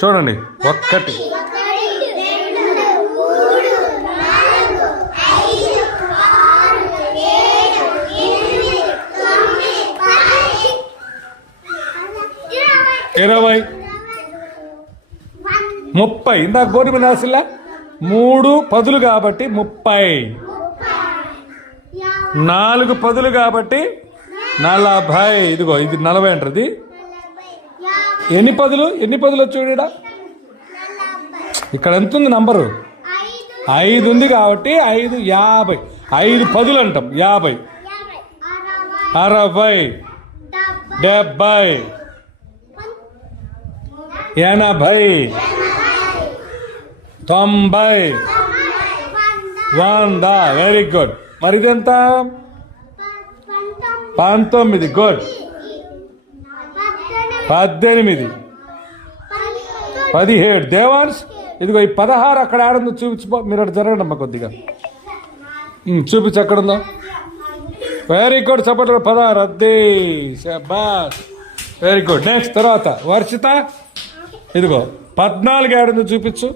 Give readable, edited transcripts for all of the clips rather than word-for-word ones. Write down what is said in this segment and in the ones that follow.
చూడండి. 1 20 30. ఇందాక బోర్డు మీద రాసిల్లా 3 10లు కాబట్టి 30. 4 10లు కాబట్టి 40. ఇదిగో ఇది 40 అంటారు. ఎన్ని పదులు చూడ ఇక్కడ ఎంత ఉంది నంబరు? 5 ఉంది కాబట్టి 5 50. 5 10లు అంటాం. 50 60 70 80 90 100. Very good. మరి ఇదెంత? 19. గుడ్. 18 17. దేవాన్స్ ఇదిగో ఈ 16 అక్కడ ఆడుందో చూపించుకో. మీరు అక్కడ జరగండి అమ్మా కొద్దిగా. చూపించి ఎక్కడుందో. Very good. సపోర్ట్. 16 అద్దీ. శబాష్. Very good. నెక్స్ట్ తర్వాత వర్షిత ఇదిగో 14 ఆడుందో చూపించు.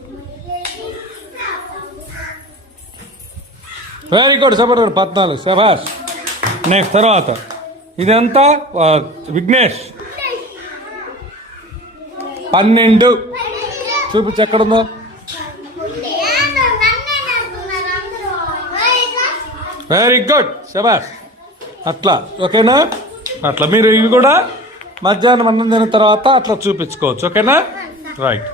Very good. సపోర్ట్. 14. శబాష్. నెక్స్ట్ తర్వాత ఇదంతా విఘ్నేష్ 12 చూపించి ఎక్కడుందో. Very good. శబాష్. అట్లా ఓకేనా? అట్లా మీరు ఇవి కూడా మధ్యాహ్నం అన్నం తిన్న తర్వాత అట్లా చూపించుకోవచ్చు. ఓకేనా? రైట్.